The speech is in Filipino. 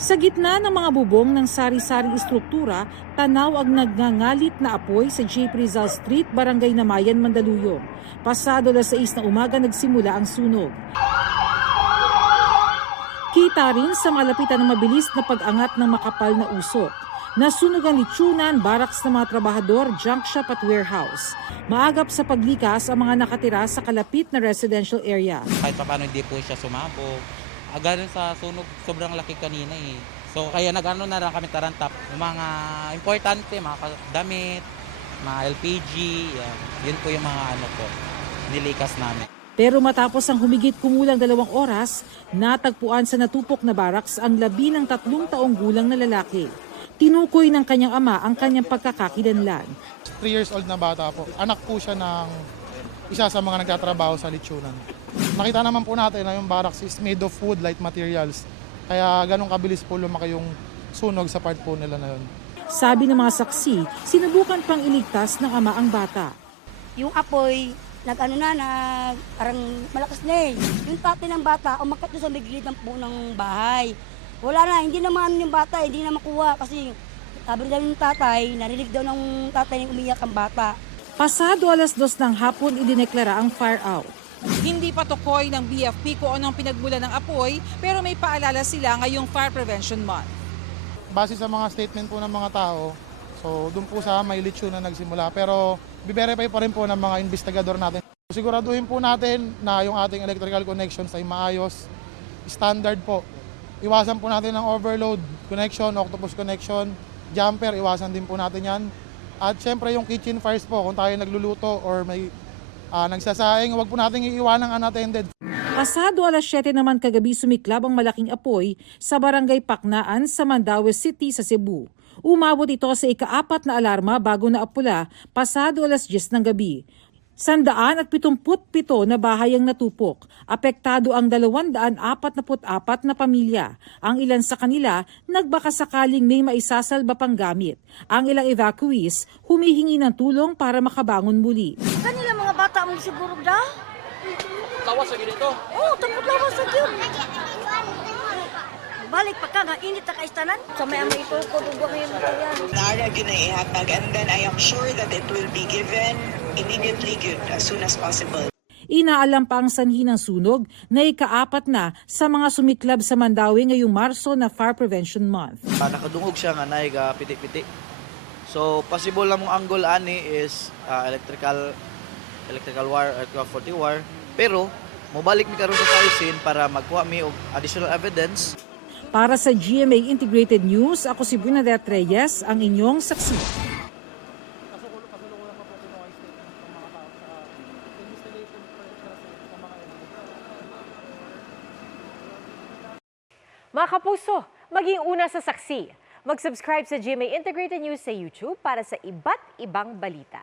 Sa gitna ng mga bubong ng sari-saring istruktura, tanaw ang nagngangalit na apoy sa J. Rizal Street, Barangay Namayan, Mandaluyong. Pasado 6 ng umaga nagsimula ang sunog. Kita rin sa malapitan ng mabilis na pag-angat ng makapal na usok. Nasunog ang litsunan, baraks ng mga trabahador, junk shop at warehouse. Maagap sa paglikas ang mga nakatira sa kalapit na residential area. Kahit pa paano hindi po siya sumabog. Ganun sa sunog, sobrang laki kanina eh. So kaya nag-ano na lang kami tarantap. Yung mga importante, mga damit, mga LPG, yan. Yun po yung mga ano po, nilikas namin. Pero matapos ang humigit kumulang 2 oras, natagpuan sa natupok na baraks ang labi ng 3 taong gulang na lalaki. Tinukoy ng kanyang ama ang kanyang pagkakakilanlan. 3 years old na bata po. Anak po siya ng isa sa mga nagtatrabaho sa litsunan. Nakita naman po natin na yung barracks is made of wood, light materials. Kaya ganun kabilis po lumaki yung sunog sa part po nila na yun. Sabi ng mga saksi, sinubukan pang iligtas ng ama ang bata. Yung apoy, parang malakas na eh. Yung tatay ng bata, umakyat doon sa bigilid ng po ng bahay. Wala na, hindi naman yung bata, hindi na makuha kasi sabi daw ng tatay, narinig daw ng tatay na umiyak ang bata. Pasado 2:00 ng hapon idineklara ang fire out. Hindi pa tukoy ng BFP kung anong pinagmula ng apoy, pero may paalala sila ngayong Fire Prevention Month. Base sa mga statement po ng mga tao, so doon po sa may litsunan nagsimula. Pero i-verify pa rin po ng mga investigador natin. Siguraduhin po natin na yung ating electrical connections ay maayos, standard po. Iwasan po natin ang overload connection, octopus connection, jumper, iwasan din po natin yan. At syempre yung kitchen fires po, kung tayo nagluluto or may nagsasaing, huwag po natin iiwanang unattended. Pasado 7:00 naman kagabi sumiklab ang malaking apoy sa Barangay Paknaan sa Mandaue City sa Cebu. Umabot ito sa ika-4 na alarma bago naapula pasado 10:00 ng gabi. 177 na bahay ang natupok. Apektado ang 244 na pamilya. Ang ilan sa kanila nagbakasakaling may maisasalba pang gamit. Ang ilang evacuees humihingi ng tulong para makabangon muli. Kanila mga bata mong siguro da? Tawas sa ganito? Oo, tapos lawas sa yun. Balik pa ka nga, init na kaistanan. Sa may amay ito, kudugo ngayon mo yan. Nara ginaihatag, and then I am sure that it will be given immediately good as soon as possible. Inaalam pa ang sanhi ng sunog na ika-4 na sa mga sumiklab sa Mandaue ngayong Marso na Fire Prevention Month. Nakadungog siya nga naig piti-piti. So possible na mong angle ani is electrical wire, 40 wire. Pero mobalik mi karon sa fire scene para magkuha mi og additional evidence. Para sa GMA Integrated News, ako si Bernadette Reyes, ang inyong saksi. Mga kapuso, maging una sa saksi. Mag-subscribe sa GMA Integrated News sa YouTube para sa iba't ibang balita.